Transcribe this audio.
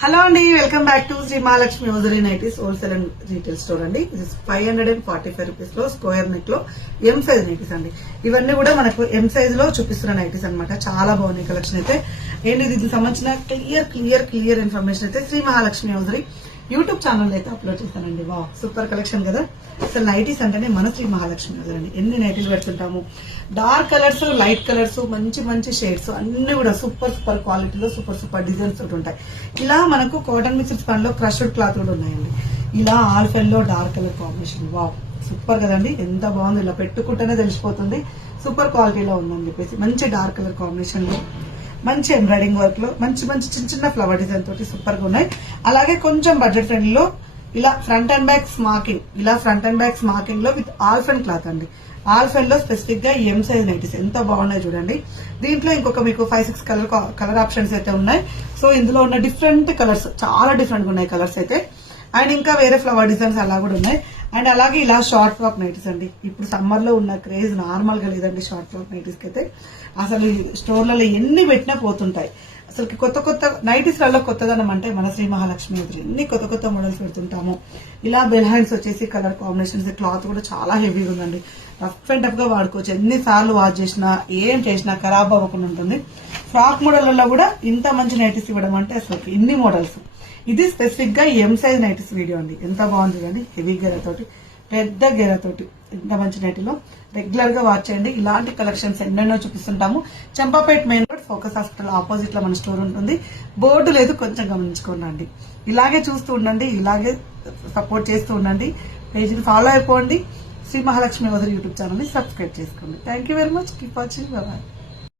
Hello అండి, welcome back to Shri Mahalakshmi hosiery nighties wholesale and retail store అండి. ఇది 545 rupees లో స్క్వేర్ నెక్ లో ఎం సైజ్ నైటీస్ అండి. ఇవన్నీ కూడా మనకు ఎం సైజ్ లో చూపిస్తున్న నైటీస్ అనమాట. చాలా బాగున్నాయి కలెక్షన్ అయితే. ఏంటి దీనికి సంబంధించిన క్లియర్ ఇన్ఫర్మేషన్ అయితే Shri Mahalakshmi hosiery YouTube channel అయితే అప్లోడ్ చేశానండి. వా సూపర్ కలెక్షన్ కదా. అసలు నైటీస్ అంటేనే మన శ్రీ మహాలక్ష్మి హోజరీ అండి. ఎన్ని నైటీలు పెడుతుంటాము, డార్క్ కలర్స్, లైట్ కలర్స్, మంచి షేడ్స్ అన్ని కూడా సూపర్ క్వాలిటీలో సూపర్ డిజైన్స్ తోటి ఉంటాయి. ఇలా మనకు కాటన్ మిక్స్డ్ స్పాన్ లో క్రష్డ్ క్లాత్ కూడా ఉన్నాయండి. ఇలా ఆల్ఫెల్ లో dark colour combination. Wow super కదండి, ఎంత బాగుంది. ఇలా పెట్టుకుంటేనే తెలిసిపోతుంది సూపర్ క్వాలిటీలో ఉందని చెప్పేసి. మంచి డార్క్ కలర్ కాంబినేషన్ లో, మంచి ఎంబ్రాయిడింగ్ వర్క్ లో, మంచి చిన్న ఫ్లవర్ డిజైన్ తోటి సూపర్ గా ఉన్నాయి. అలాగే కొంచెం బడ్జెట్ ఫ్రెండ్లీ లో ఇలా ఫ్రంట్ అండ్ బ్యాక్ స్మాకింగ్ లో విత్ ఆల్ఫెన్ క్లాత్ అండి. ఆల్ఫెన్ లో స్పెసిఫిక్ గా ఎం సైజ్ నైటీస్ ఎంత బాగున్నాయి చూడండి. దీంట్లో ఇంకొక మీకు 5-6 కలర్ ఆప్షన్స్ అయితే ఉన్నాయి. సో ఇందులో ఉన్న డిఫరెంట్ కలర్స్ చాలా డిఫరెంట్ గా ఉన్నాయి కలర్స్ అయితే. అండ్ ఇంకా వేరే ఫ్లవర్ డిజైన్స్ అలా కూడా ఉన్నాయి. అండ్ అలాగే ఇలా షార్ట్ ఫ్రాక్ నైటీస్ అండి. ఇప్పుడు సమ్మర్ లో ఉన్న క్రేజ్ నార్మల్ గా లేదండి షార్ట్ ఫ్రాక్ నైటీస్ కి అయితే. అసలు స్టోర్లలో ఎన్ని పెట్టినా పోతుంటాయి. అసలు కొత్త నైటీస్ లలో కొత్తదనం అంటే మన శ్రీ మహాలక్ష్మి హోజరీ. ఎన్ని కొత్త మోడల్స్ పెడుతుంటాము. ఇలా బెల్ హ్యాండ్స్ వచ్చేసి కలర్ కాంబినేషన్స్, క్లాత్ కూడా చాలా హెవీగా ఉందండి. రఫ్ అండ్ టఫ్ గా వాడుకోవచ్చు. ఎన్నిసార్లు వాష్ చేసినా ఏం చేసినా ఖరాబ్ అవ్వకుండా ఉంటుంది. ఫ్రాక్ మోడల్లో కూడా ఇంత మంచి నైటీస్ ఇవ్వడం అంటే అసలు ఇన్ని మోడల్స్. ఇది స్పెసిఫిక్ గా ఎం సైజ్ నైటీస్ వీడియో అండి. ఎంత బాగుంది అండి, హెవీ గెరతోటి, పెద్ద గెరతోటి, ఇంత మంచి నైటీలో రెగ్యులర్ గా వాచ్ చేయండి. ఇలాంటి కలెక్షన్స్ ఎన్నెన్నో చూపిస్తుంటాము. Champapet main road focus hospital opposite లో మన స్టోర్ ఉంటుంది. బోర్డు లేదు, కొంచెం గమనించుకోండి. ఇలాగే చూస్తూ ఉండండి, ఇలాగే సపోర్ట్ చేస్తూ ఉండండి. పేజీని ఫాలో అయిపోండి. Shri Mahalakshmi hosiery YouTube channel ని సబ్స్క్రైబ్ చేసుకోండి. Thank you very much. Keep watching. Bye.